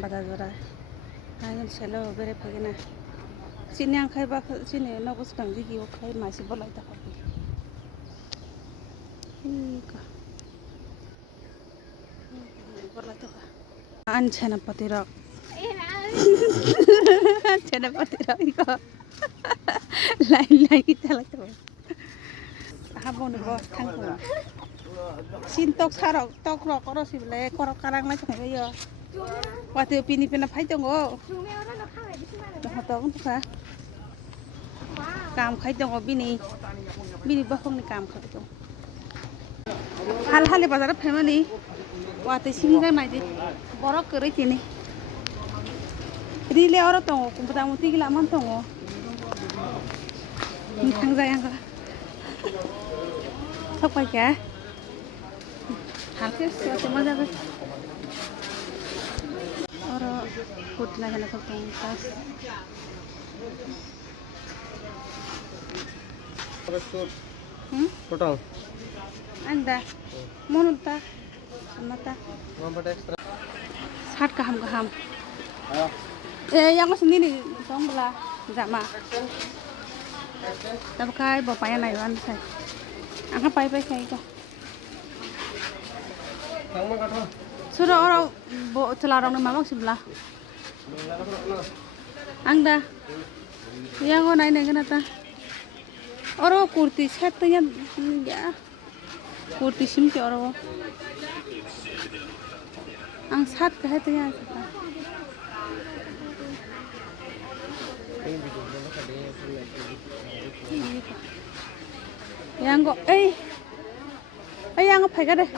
bazar jora ayan selo bere pagina sini ang khai ba sini nobus kang digi o khai masi bolai ta papi ika bolai ta an chena patirok chena patirok iko lain kita la to habon bo thangui sin tok sarok tok ro koro sibele koro karang la chai yo wate pini pina phai tongo hotong ka kam khai tongo bini bakong ni kam khai tongo halhali bazar family wate singa nai di borok kere tini rile oro tongo kumputa muti gila man tongo ni thang jaya ka thok pai ka halke so maja ka oro put na gana thok tongo tas total anda monunta mata nomor extra 60 kaham yang sini nih tong bela jama tapi kai bapaknya naiwan saya angka pai kai ko sudah orang bo celarong ni mamak sebelah angda yang ko naik kan ata orang kurti setnya ya kurti simti orang ang sat kahatnya yang kok yang apa deh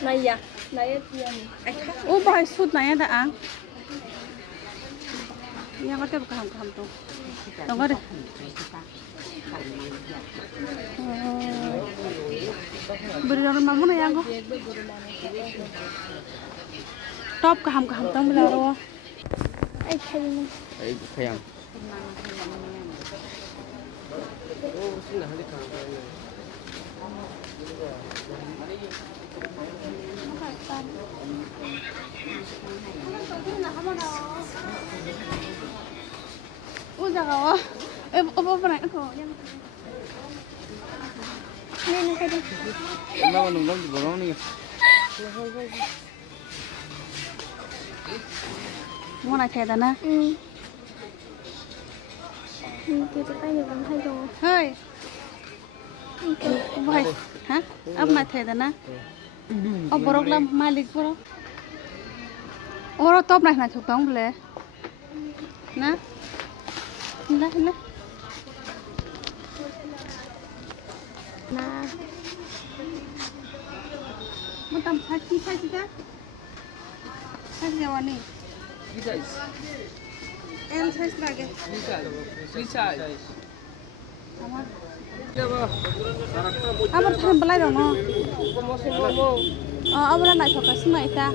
Naya, naya tiang. oh bahas sud naya dah ang yang kata bukan tuh tunggu deh beri orang mamu na yang kok top kaham tuh melaro kayang jangan apa naik aku yang Ini tadi. Emang nunggu di bawah nih. mau naik kereta na Kita kan di bawah itu. hai bahas hah apa naik kereta na oh borok lam malik borok orang top naik cuk dong boleh na lah Nah, Mutam saji dah. Saji apa ni? Size. L size lagi. Size. Amar. Coba. Amar thang belai dong. Promosi mau. Oh, amar nak fokus semua ita.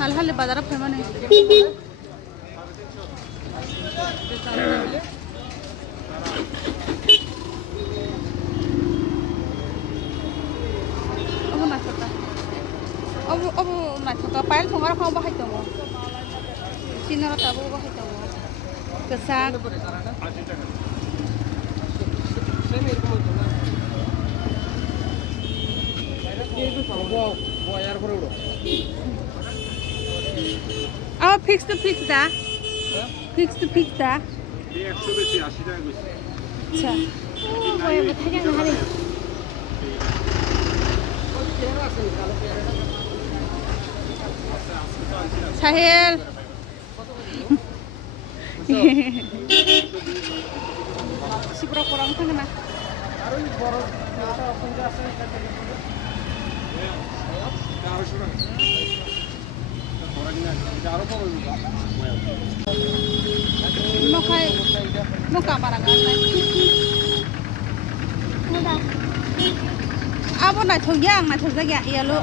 Halhali bazar famous nih. Abu nak cakap. Abu nak cakap. Payal sungar kau bahai tu. Cina rata abu bahai tu. Kesak. Oh, fix dah. Fix dah. ये 100 বেশি 80 টাকা কইছে अच्छा. oh, boleh bertanya nggak hari? Sahil. Si kurang kan na. Mau barang apa? Mudah. Abo na thuyang na thuyang ya lo.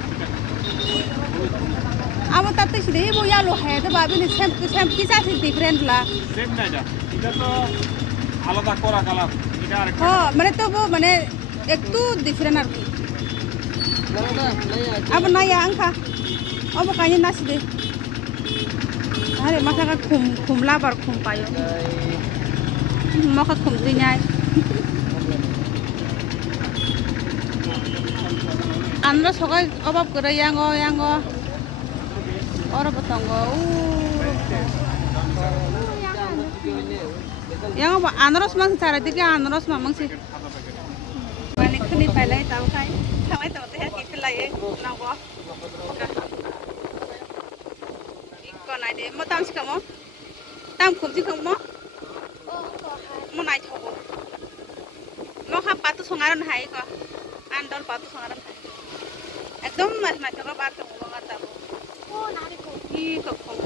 Abo tatte sidi bo ya lo hai to babi ni sem kisa different la. Same না এটা এটা তো আলাদা করা কালার মানে তবু মানে একটু ডিফারেন্ট আর কি আবার নাই আংখা अब kayaknya nasi deh hari masakan kum labar kum payo mau ke kum tinyai andro sokai obab kere yang orang petanggo yang apa andros mang cara dikit andros mamang sih balik ke nih palai tahu kai sampai tahu teh kita lagi nawa còn này để mua tam xí không tam khum xí không mua này thầu mua khắp bát tu song aran hai có ăn đòn bát tu song aran hai ekdom mas mas kalau bát tu mau ngata bu oh nari ko i kok không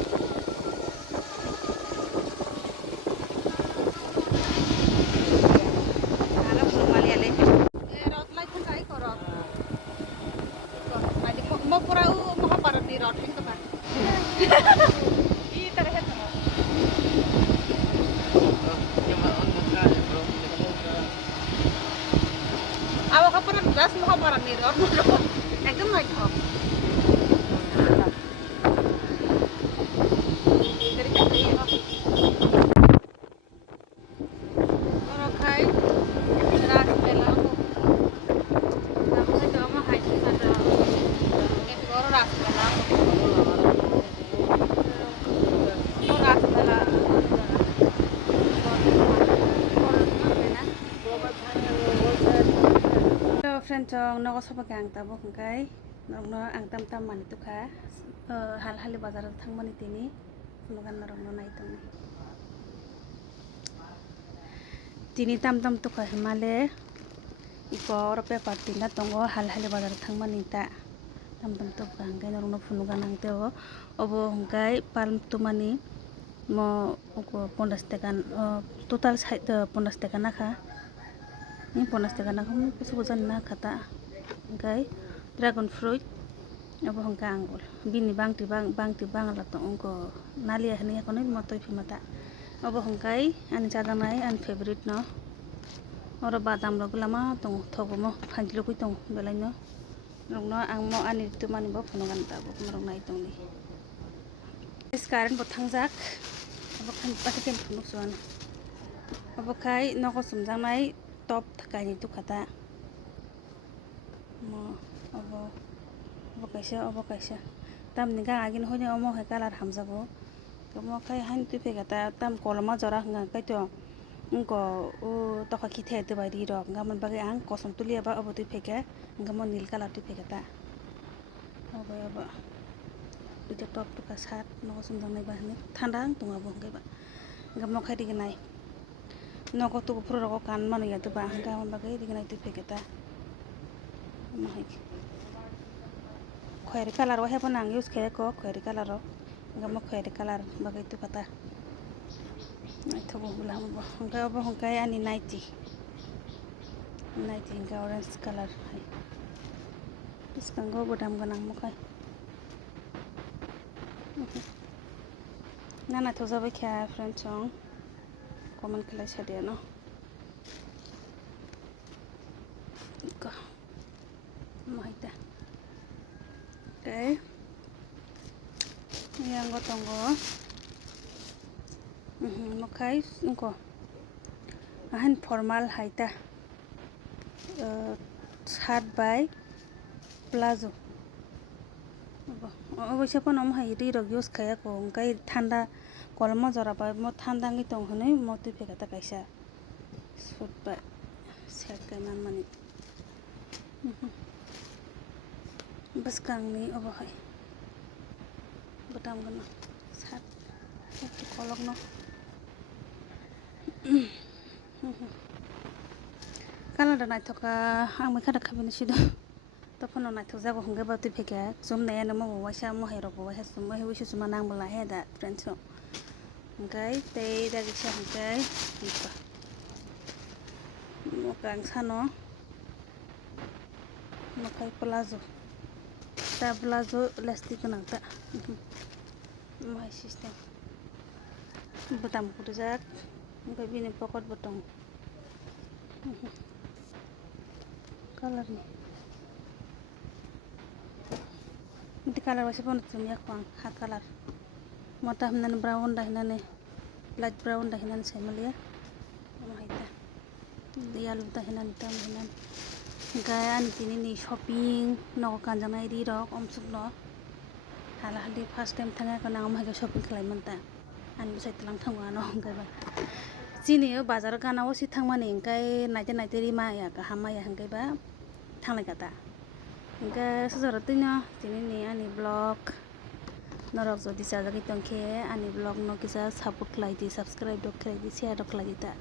harap semua lihat leh rot lagi pun kai korot nanti mau pura mau apa di rot ini kan 이 따라 했어. Awak kapan gas mau kapan nih? Ekdom lagi kok. Dari kata ini kok. Orang khai, ras melang kok. Kamu kan cuma hai ada. Itu orang ras melang. friend chong no ko soba gang ta bo kai nok no ang tam tam mani tu kha halhali bazar thang mani tini nugan norok no nai tong tini tam tam tu kha himale iko rope party na tongo halhali bazar thang mani ta tam tam tu kha ngai norok no funugan nang te obo ngai palm tu mani mo ko 50 টাকা total side 50 টাকা na kha ini 50 টাকা na kamu kesubusan na kata okay dragon fruit apa hongka anggul bini bang tibang la to ongko nali ahni ko ni motoi phimata apa hongkai ani chada nai an favorite no oro badam ro gulama tong thogomo phanjilo kui tong belai no rongno angmo ani tu mani bo phonogan ta bo rong nai tong ni is karen bo thangjak apa khan patiken phunuk suan apa khai noko sumjang nai top thakai ni tu khata mo abo kaisa tam ni ga agin hoine omo he kalar hamjabo mo khai hain tu pegata tam koloma jora hanga kai to ungko o toka khithe te bai ri rok ngamon bage ang kosom tulia ba abo tu pega ngamon nil kalar tu pegata abo itu top tu ka sat noko sumjang nai ba ni thanda tunga bo ngai ba ngamo khai ri nai noko tu puro roko kan manu ya tu ba hanga man bagai dignai tu pegeta mai khoire color wa heba nang use khe ko khoire color ro ngam khoire color bagai tu kata nai thobo bulam bo hanga bo hanga ani 90 ga orange color hai iskango bodam ganang mokai nana thoza ba kha friend chong comment kelai sadia no ko maita okay yang gotonggo mokai ko ahan formal haita shirt by plazo অবশ্য কোন আম হাই রি রগ ইউজ খায়া কো গাই ঠান্ডা কলম জরা পাই ম ঠান্ডা নgi tong hone mo tu pegata kaisa sut ba set kai man mani bas kang ni obo hai batam gana sat kolok no kala da nai thoka ang mai khada khabini sido তখন নাই থক যাব হংগে বাতি ফেকে জম নাই না মো ওয়াসা মো হেরো ওয়াসা সম হে উইসু সুমা নাং বলা হে দা ফ্রেন্ডস ওকে তে দা গিছা হংগে ইপা মো কাং সানো মো খাই প্লাজো তা প্লাজো ইলাস্টিক নাতা মাই সিস্টেম বতাম কুটো যাক ওকে বিনে পকেট বটং kalarnya ini kalar masih pun cuma kuang hat kalar mata hinan brown dah hinan light brown dah hinan semalia sama itu yellow dah hinan hitam hinan gaya ani tini ni shopping no kanjana iri rok omsuk no halhali first time thanga ko nang ma shopping khlai manta ani sai tlang thangwa no gaya ba Tini bazar gana o si thangmani ingkai naite naite rima ya ka hama ya hangkai ba thanglai kata ingkai sejaro tino tini ni ani blog norok jodi sajagoi tongkhe ani blog no kisa support khlai di subscribe dok khlai di share dok khlai di ta